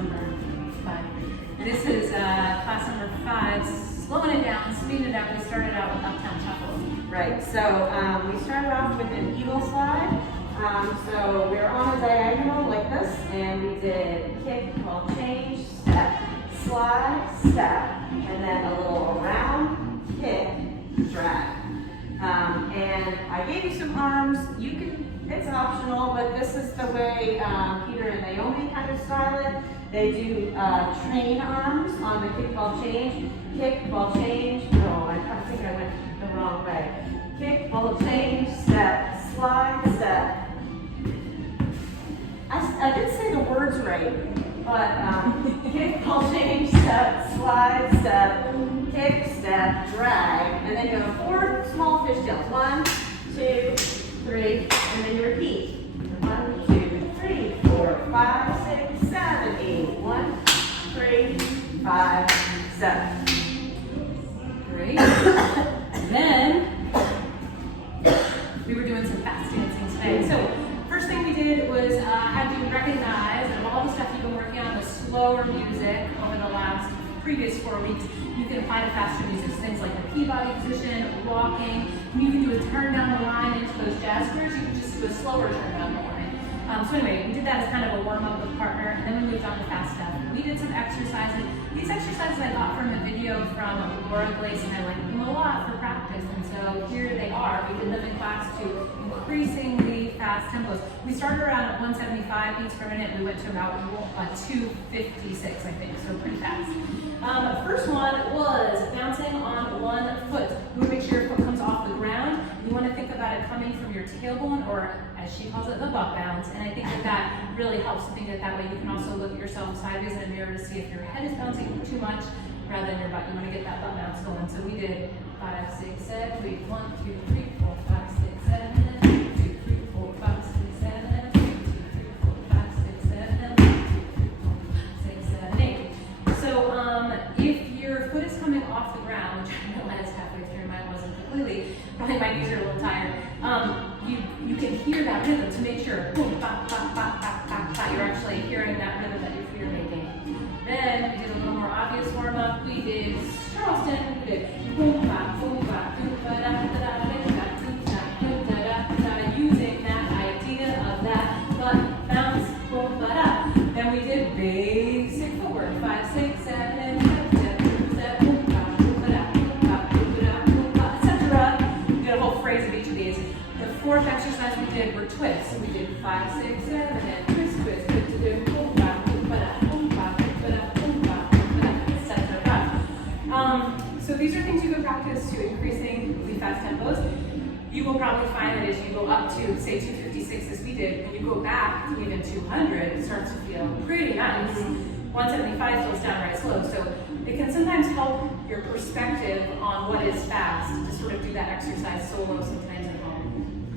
number 5. This is class number 5, slowing it down, speeding it up. We started out with Uptown Shuffle. Right, so we started off with an eagle slide. So we were on a diagonal like this, and we did kick, ball change, step, slide, step, and then a little around, kick, drag. And I gave you some arms. You can, it's optional, but this is the way Peter and Naomi kind of style it. They do train arms on the kick, ball, change. Kick, ball, change. Oh, I think I went the wrong way. Kick, ball, change, step, slide, step. I did say the words right, but kick, ball, change, step, slide, step, kick, step, drag, and then you have 4 small fishtails. 1, 2, 3, and then you repeat. 1, 2, 3, 4, 5, 6, 7, 8. 1, 3, 5, 7. Great. And then we were doing some fast dancing today. So first thing we did was have you recognize that all the stuff you've been working on with slower music over the last previous 4 weeks, you can apply to faster music. So things like the Peabody position, walking. You can do a turn down the line into those jazz squares. You can just do a slower turn down the line. So anyway, we did that as kind of a warm-up with partner, and then we moved on to fast stuff. We did some exercises. These exercises I got from a video from Laura Glaze, and I liked them a lot for practice. And so here they are. We did them in class to increasingly fast tempos. We started around at 175 beats per minute. We went to about 256, I think, so pretty fast. First one was bouncing on one foot. You want to make sure your foot comes off the ground. You want to think about it coming from your tailbone, or as she calls it, the butt bounce. And I think that really helps to think of it that way. You can also look at yourself sideways in a mirror to see if your head is bouncing too much rather than your butt. You want to get that butt bounce going. So we did 5, 6, 7, 8, 1, 2, 3, 4, 5, 6, 7, 1, 2, 3, 4, 5, 6, 7, 1, 2, 3, 4, 5, 6, 7, 1, 2, 3, 4, 5, 6, 7, 8. So if your foot is coming off the ground, which I realized halfway through mine wasn't completely, probably my knees are a little tired. You can hear that rhythm to make sure boom, bop, bop, bop, bop, bop, bop. You're actually hearing that rhythm that you're making. Then we did a little more obvious warm up. We did Charleston. We did boom, bop, boom, bop, boom, ba, da, da, da, da, da, da, da, da, da, using that idea of that butt bounce, boom, ba, da. Then we did basic footwork. 5, 6, 7, 8, 7, boom, bop, boom, ba, da, boom, bop, boom, ba, da, boom, bop, etc. We did a whole phrase of each of these. The 4th exercise we did were twists. We did 5, 6, 7, and twist, twist, twist, twist, boom, bop, boom, ba, da, boom, bop, boom, ba, da, boom, bop, boom, ba, da, etc. So these are things you can practice to increasingly fast tempos. You will probably find that as you go up to, say, 256 as we did, when you go back to even 200, it starts to feel pretty nice. 175 feels downright slow, so it can sometimes help your perspective on what is fast to sort of do that exercise solo sometimes at home.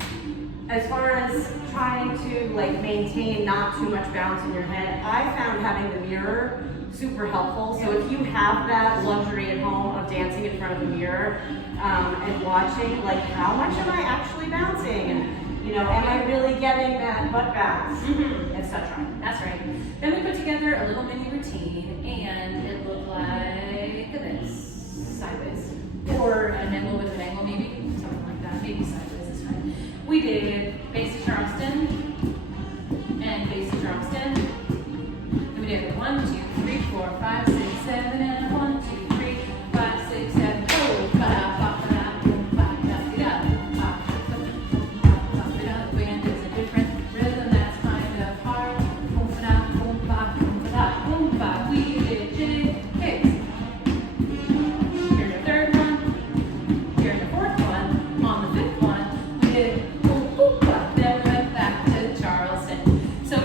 As far as trying to maintain not too much bounce in your head, I found having the mirror super helpful. So if you have that luxury at home of dancing in front of the mirror and watching, how much am I actually bouncing? And am I really getting that butt bounce, etc. That's right. Then we put together a little mini routine, and it looked like this, sideways, or an angle with an angle, maybe something like that. Maybe sideways is fine. We did basic Charleston and basic Charleston. Then we did 1, 2, 3, 4, 5, 6, 7, and 1, 2, 3, 5, 6, 7. Oh, ba ba ba boom ba da da ba ba ba da. The wind is a different rhythm that's kind of hard. Boom ba boom ba boom ba. We did jig kicks. Here's your 3rd one. Here's your 4th one. On the 5th one, we did boom boom ba. Then went back to Charleston. So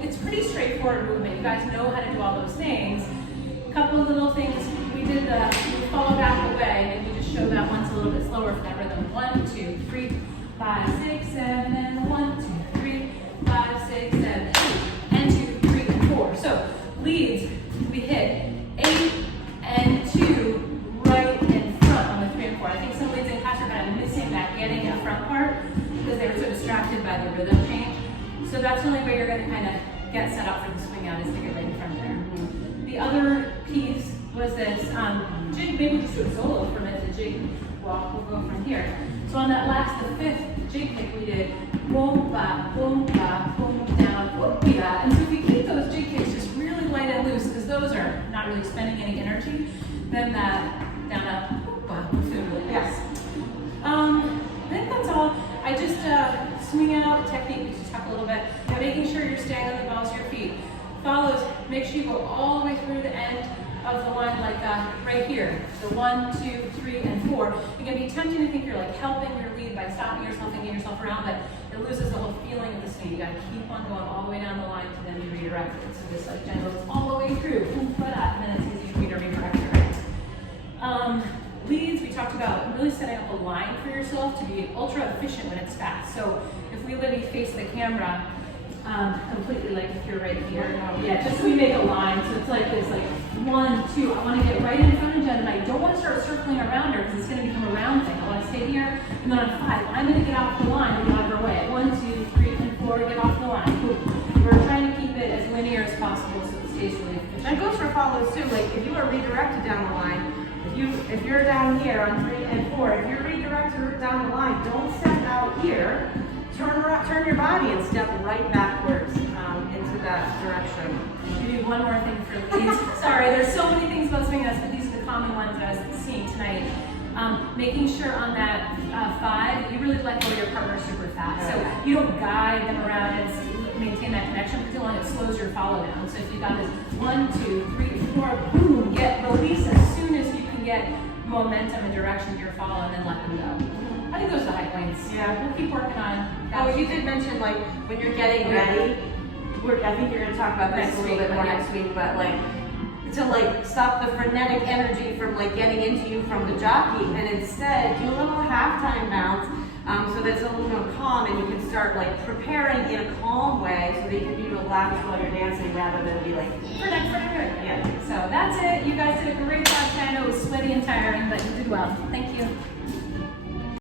it's pretty straightforward movement. You guys know how to do all those things. A couple of little things. We follow back away, and we just show that once a little bit slower for that rhythm. 1, 2, 3, 5, 6, 7, and 1, 2, 3, 5, 6, 7, 8, and 2, 3, and 4. So leads, we hit 8 and 2 right in front on the 3 and 4. I think some leads in class are kind of missing that getting that front part because they were so distracted by the rhythm change. So that's the only way you're going to kind of get set up for this swing out is to get right in front there. The other piece was this jig, maybe just do a solo for a minute, the jig walk will go from here. So on that last, the fifth jig kick we did, boom, ba, boom, down, boom, ba. And so if we keep those jig kicks just really light and loose, because those are not really spending any energy, then that down a boom, ba will feel really nice. I think that's all. I just swing out technique, we just talk a little bit, making sure you're staying on the balls of your feet. Follows, make sure you go all the way through the end of the line, like right here. So 1, 2, 3, and 4. It can be tempting to think you're like helping your lead by stopping yourself and getting yourself around, but it loses the whole feeling of the swing. You gotta keep on going all the way down the line to then be redirected. So just like Jen goes all the way through, and then it's easy for you to redirect it. Leads, we talked about really setting up a line for yourself to be ultra efficient when it's fast. So if we literally face the camera completely, like if you're right here, just we make a line. So it's like this, like 1, 2. I want to get right in front of Jen, and I don't want to start circling around her because it's going to become a round thing. I want to stay here, and then on 5, I'm going to get off the line and get out of her way. 1, 2, 3, and 4, get off the line. Cool. We're trying to keep it as linear as possible so it stays really efficient. That goes for follows too. Like if you are redirected down the line, if you're down here on 3 and 4, if you're redirected down the line, don't step out here. Turn your body and step right backwards into that direction. Maybe one more thing for leads. Sorry, there's so many things about swing us, but these are the common ones that I was seeing tonight. Making sure on that 5, you really let go of your partner super fast. So you don't guide them around and maintain that connection, particularly when it slows your follow down. So if you've got this 1, 2, 3, 4, boom, get release as soon as you can get momentum and direction to your follow, and then let them go. I think those are the high points. Yeah. We'll keep working on. Oh, you did mention like when you're getting ready. I think you're going to talk about this Next a little week, bit more yeah. next week, but like to like stop the frenetic energy from like getting into you from the jockey, and instead do a little halftime bounce so that's a little more calm, and you can start like preparing in a calm way so that you can be relaxed while you're dancing rather than be like Yeah. So that's it. You guys did a great job. I know it was sweaty and tiring, but you did well. Thank you.